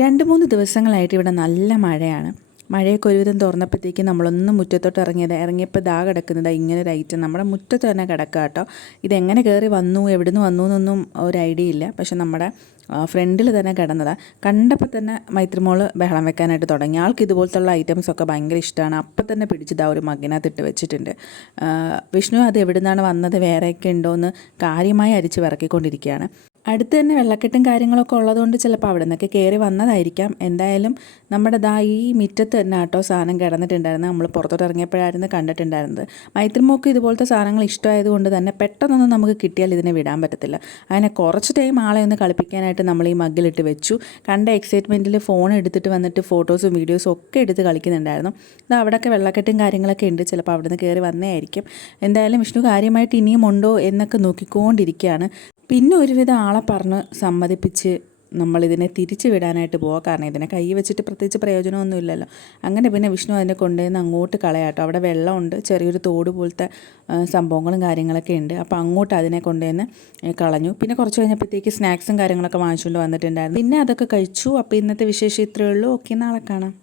2-3 ദിവസങ്ങളായിട്ട് ഇവിടെ നല്ല മഴയാണ്. മഴയൊക്കെ ഒരുവിധം തുറന്നപ്പോഴത്തേക്കും നമ്മളൊന്ന് മുറ്റത്തോട്ട് ഇറങ്ങിയപ്പോൾ ദാ കിടക്കുന്നത് ഇങ്ങനെ ഒരു ഐറ്റം നമ്മുടെ മുറ്റത്ത് തന്നെ കിടക്കുക കേട്ടോ. ഇതെങ്ങനെ കയറി വന്നു എവിടുന്ന് വന്നു എന്നൊന്നും ഒരു ഐഡിയ ഇല്ല. പക്ഷെ നമ്മുടെ ഫ്രണ്ടിൽ തന്നെ കിടന്നതാണ്. കണ്ടപ്പോൾ തന്നെ മൈത്രിമോള് ബഹളം വെക്കാനായിട്ട് തുടങ്ങി. ആൾക്ക് ഇതുപോലത്തുള്ള ഐറ്റംസൊക്കെ ഭയങ്കര ഇഷ്ടമാണ്. അപ്പം തന്നെ പിടിച്ചത് ഒരു മഗ്ഗിനകത്തിട്ട് വെച്ചിട്ടുണ്ട്. വിഷ്ണു അത് എവിടുന്നാണ് വന്നത്, വേറെയൊക്കെ ഉണ്ടോ എന്ന് കാര്യമായി അരിച്ച് വിറക്കിക്കൊണ്ടിരിക്കുകയാണ്. അടുത്ത് തന്നെ വെള്ളക്കെട്ടും കാര്യങ്ങളൊക്കെ ഉള്ളതുകൊണ്ട് ചിലപ്പോൾ അവിടെ നിന്നൊക്കെ കയറി വന്നതായിരിക്കാം. എന്തായാലും നമ്മുടെ ഈ മുറ്റത്ത് തന്നെ ആട്ടോ സാധനം കിടന്നിട്ടുണ്ടായിരുന്നു. നമ്മൾ പുറത്തോട്ട് ഇറങ്ങിയപ്പോഴായിരുന്നു കണ്ടിട്ടുണ്ടായിരുന്നത്. മൈത്രിമോൾക്ക് ഇതുപോലത്തെ സാധനങ്ങൾ ഇഷ്ടമായതുകൊണ്ട് തന്നെ പെട്ടെന്നൊന്നും നമുക്ക് കിട്ടിയാൽ ഇതിനെ വിടാൻ പറ്റത്തില്ല. അങ്ങനെ കുറച്ച് ടൈം ആളെ ഒന്ന് കളിപ്പിക്കാനായിട്ട് നമ്മൾ ഈ മഗ്ഗിലിട്ട് വെച്ചു. കണ്ട എക്സൈറ്റ്മെൻറ്റിൽ ഫോൺ എടുത്തിട്ട് വന്നിട്ട് ഫോട്ടോസും വീഡിയോസും ഒക്കെ എടുത്ത് കളിക്കുന്നുണ്ടായിരുന്നു. ഇത് അവിടെയൊക്കെ വെള്ളക്കെട്ടും കാര്യങ്ങളൊക്കെ ഉണ്ട്. ചിലപ്പോൾ അവിടെ നിന്ന് കയറി വന്നേ ആയിരിക്കും. എന്തായാലും വിഷ്ണു കാര്യമായിട്ട് ഇനിയും ഉണ്ടോ എന്നൊക്കെ നോക്കിക്കൊണ്ടിരിക്കുകയാണ്. പിന്നെ ഒരുവിധം ആളെ പറഞ്ഞ് സമ്മതിപ്പിച്ച് നമ്മളിതിനെ തിരിച്ചു വിടാനായിട്ട് പോവുക. കാരണം ഇതിനെ കൈ വെച്ചിട്ട് പ്രത്യേകിച്ച് പ്രയോജനമൊന്നും ഇല്ലല്ലോ. അങ്ങനെ പിന്നെ വിഷ്ണു അതിനെ കൊണ്ടുവന്ന് അങ്ങോട്ട് കളയാട്ടോ. അവിടെ വെള്ളമുണ്ട്, ചെറിയൊരു തോട് പോലത്തെ സംഭവങ്ങളും കാര്യങ്ങളൊക്കെ ഉണ്ട്. അപ്പോൾ അങ്ങോട്ട് അതിനെ കൊണ്ടുവന്ന് കളഞ്ഞു. പിന്നെ കുറച്ച് കഴിഞ്ഞപ്പോഴത്തേക്ക് സ്നാക്സും കാര്യങ്ങളൊക്കെ വാങ്ങിച്ചുകൊണ്ട് വന്നിട്ടുണ്ടായിരുന്നു. പിന്നെ അതൊക്കെ കഴിച്ചു. അപ്പോൾ ഇന്നത്തെ വിശേഷം ഇത്രയേ ഉള്ളൂ. ഓക്കെ, നാളെ കാണാം.